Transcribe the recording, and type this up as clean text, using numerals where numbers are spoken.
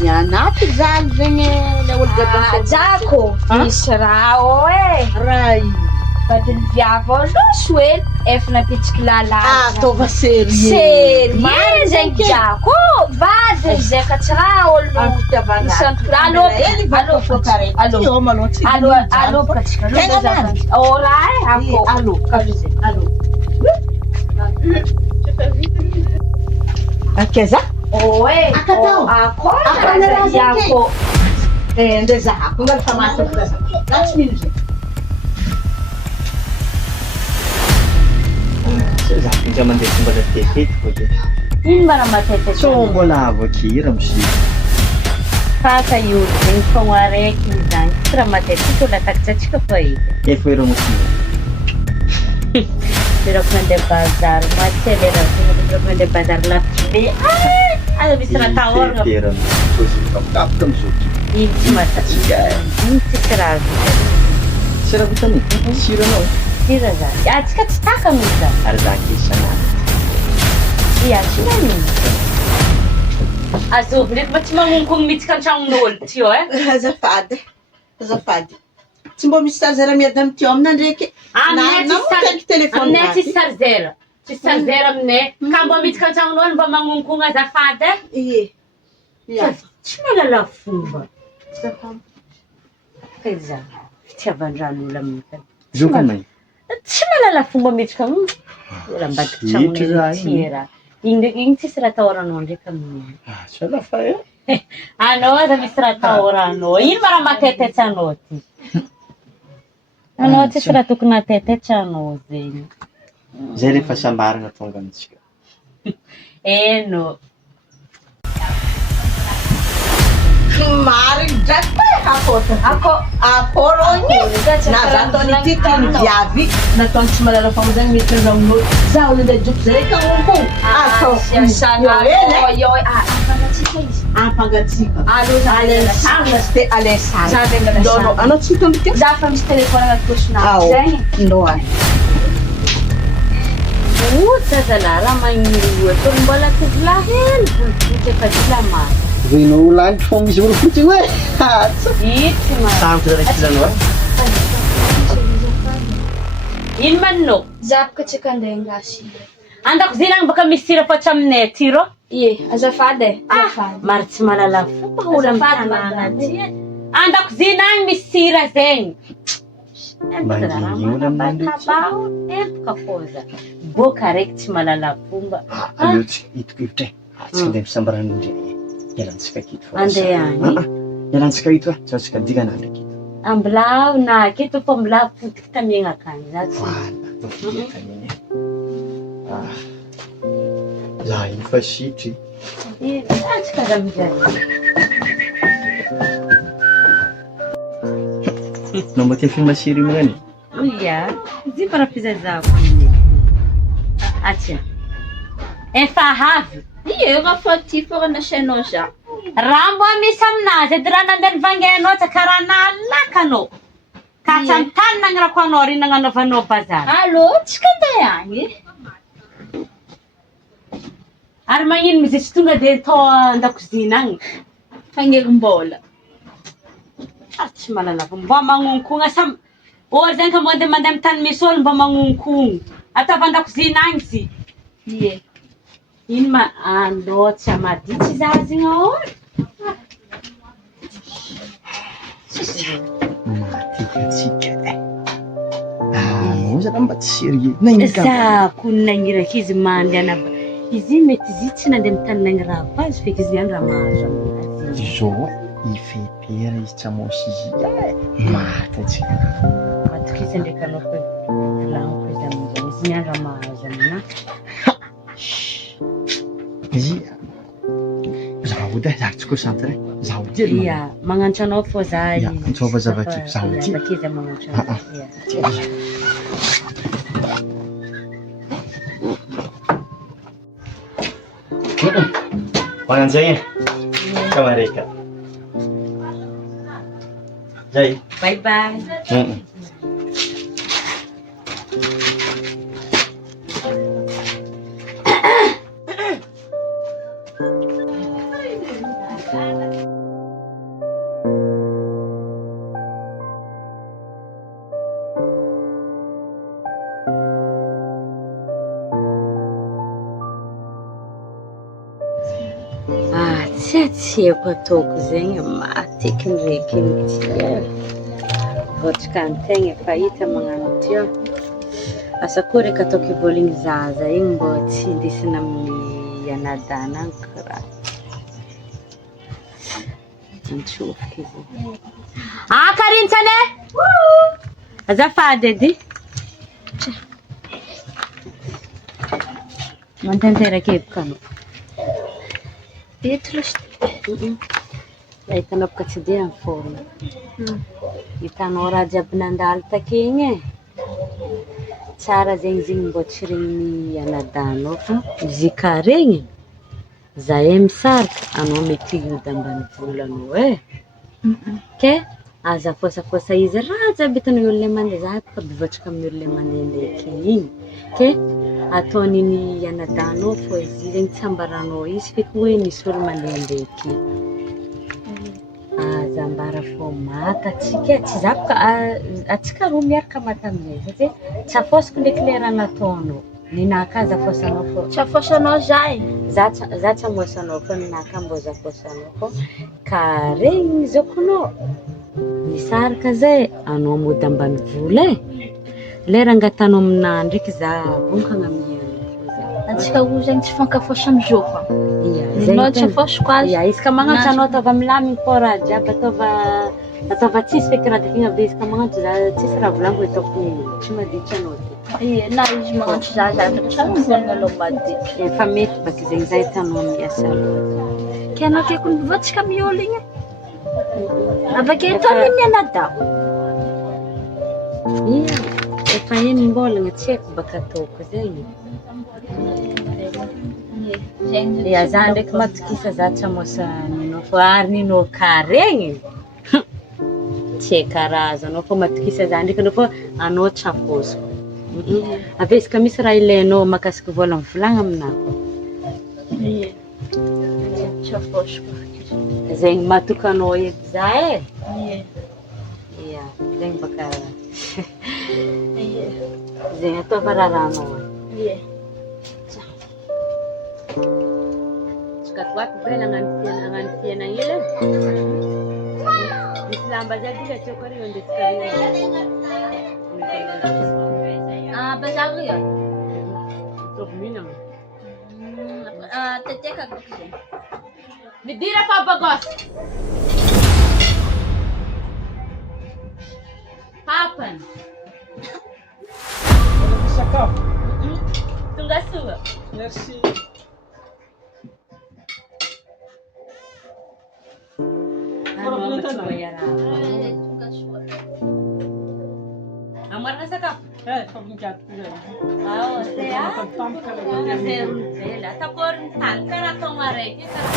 Mianampy zany zegny le olo gaga Jako, misy raha oe. ray. Badiny viavy loso e. Efa napetriky lalàna. Ataova serie. Sery mariny zegny Jako. Vady zay ka tsy raha olo. Fitiavana. Allo, ora e ako. Allo, kavize. Allo. Akeza? Oe. Akatao. Ako. Ako. Ndeza ako. Ngal famata kaza. Last minute. Za pinja mandeha fomba tetetetiko ake. Ino mba raha matete So mbola avakira misy. Faka io zegny fogna araiky zany. Tsy raha matetika olo atakitsatsika fa edy. Efa ero mosina. Birako mandeha bazary. Maty lera birako mandeha bazary lavitra be. Aza misy raha tahorana. Tera kapokapoko amizao. Ino tsy mahatasika. Ino tsisy raha vita. Tsy raha vitany. Siranao. Sira zany. Atsika tsy taka misy zany. Ary zaka isan'andro. Ia, sira mihitsy. Azovy ndraiky mba tsy magnonkognony mihitsy an-tragnon'olo ty eo e. Azafady. Azafady. Tsy mbo misy stagiaire miady amty amina ndraiky. Aminay tsisy stagiaire. Tsisy stagiaire aminay. Ka mbo miditsika an-tragnon'olo mba magnonkogno azafady e. Ie. Ia. Tsy mahalala fomba. Kay zany. Fitiavan-dran'olo amin'io. Zo ka may. Tsy mahalala fomba miditsika olo ambadiky tragnon'olo tira. Igny ndraiky igny tsisy raha tahoranao ndraiky aminay. Tsy alafa e. Anao aza misy raha tahoranao. Ino ma raha matetetsy anao ty? Anao tsisy raha tokony hatetetsy anao zegny. Zay rehefa sambarana tonga amitsika. Eno. Mariny drako e akôta. Akôrony. Na za ataony ity ny viavy. Nataony tsy malala fomba zany mety ragnon'olo. Za olo ndeha joko zay ka onkogno. Atao. Ampangatsika. Alesandra. Alesandra. Dono. Anao tsy hitombo ty? Za fa misy telefone agnaty posinazy zegny. Ndoa. Zazalahy raha magniry atao mbola tovolahy hely boloboty efa dilamary. Reno lany fô misy olo fotsy hoe. Itsy ma. Sampy zany kilanao. Ino maninao? Za baka tsy kandeha ngasy. An-dakozia agny baka misy sira fa tsy aminay aty rô. Ie, azafady e. Azafady. Maro tsy mahalala fomba olo amin'ny tanàna aty. An-dakozia agny misy sira zegny. Empoka koza. Boka araiky tsy mahalala fomba. Aleo tsy hitako hevitra e. Tsy andeha misambarana indray. Ialantsika kito. Andeha agny. Ialantsika hito e. Tsy antsika digana ndraiky. Ambilao na aketo fa mbilao fotiky tamiagna akany. Za iny fa sitry. Antsika ramizay. Nao mba tia film série magnany? Ia, izy para fizazako aminay. Atia. Efa havy. Ie, raha ty fôra nasianao za. Raha mbo misy aminazy edy raha nandeha nivangainao tsy karaha nalakanao. Ka tsy an-tany nagnirako anao ry nagnanaovanao bazary. Allô, tsy kandeha agny. Ary magnino mizitsy tonga dia tao an-dakozina agny. Fagneri-mbola. Tsy mahalala fomba mba magnonkogno asa ôlo zegny ka mandeha amin'ny tany misy ôlo mba magnonkogno. Ataova an-dakozina agny zy. Ie. Ino ma andao tsy amaditsy za zegny ôlo. Matikatsika e. Moa mba tsy sérieux. Za kony nagniraka izy mandeha izy mety izy tsy nandeha mitany nagniraha fa izy feky izy ihany raha mahazo aminazy. Zao ifepera izy tsy amosy izy. Matatsika. Matoka izy ndraiky anao fa volaniko izy amin'izany izy ihany raha mahazo aminazy. Izy zaho ody za tsy concentré. Zaho ody aloha. Ia, magnantso anao fô za izy. Antsova zavatra zaho ody. Zava-kely magnantso anao. Magnanzay e. Kamareka. Zay. Bye bye. Tsy haiko ataoko zegny maty eky ndraiky ty. Votrika an-tegna efa hita magnano teo. Asa koa reka ataoko iboligny zaza igny mbô tsy hindesina amin'ny anadana agny karaha. Antsofoka izy. Karintsane! Azafady edy. Mantanteraka eboka anao. Eto lasy. Hitanao boka tsy dia en forme. Hitanao raha jiaby nandalo takegny e. Tsara zegny zegny mbô tsy regny anadanao fa izy ka regny. Zahay misarika, anao mety hody ambany volanao e. Ke aza fôsafôsa izy raha jiaby hitanao olona mandeha za boka bivotrika amin'ny olona mandeha ndraiky igny. Ke ataon'iny anadanao fô izy zegny tsy ambaranao izy feky hoe nisy olo mandeha ndraiky. Aza ambara fô maty atsika tsy za boka atsika roa miaraka maty aminay satria tsy afôsiko ndraiky le raha nataonao. Ninaka aza afôsanao fô. Tsy afôsanao zay. Za tsy amôsanao fô ninaka mbô za afôsanao fô. Ka regny zokonao. Misarika zay anao mody ambany vola e. Lera angatanao aminah ndraiky za vonkagna amin'ny Antsika io zegny tsy fankafôsa amy zoko. Iya, Anao tsy afôsiko azy. Iya, izy ka magnantso anao ataova milaminy fô raha jiaby ataova tsisy feky raha takigny be izy ka magnantso za tsisy raha volaniko ataoko tsy maditry anao. Iya, na izy magnantso za tsara mivolagna anao mady. Efa mety baka zegny za hitanao miasa loatra. Ke anao ke kony bivotrika amy olo igny. Avake ataony mianadao. Iya, efa eny mbolagna tsy haiko baka ataoko zegny. Iya, za ndraiky matokisa za tsy amosa ninao fô ary ninao ka regny. Tsy hay karaza anao fô matokisa za ndraiky anao fô anao tsy afôsiko. Ave izy ka misy raha ilainao mahakasiky vola mivolagna aminahy fô. Iya. Tsy afôsiko. Zegny matokanao edy za e. Iya. Iya, zegny baka. Iya. Zegny ataova rahanao. Iya. Katuat bela ngan fiana ile. Islam baza bila cokori on diskari. Bazaar yun? Tok minang. Teka ko siya. Bidira pa bagos. Papan. Sakap. Tungga suga. Merci. Ano ba ito yara? Amar na sakap. Fabricat pula. Oh, saya. Tamtam ka Zero bela. Tapor tan kara tong areke kara.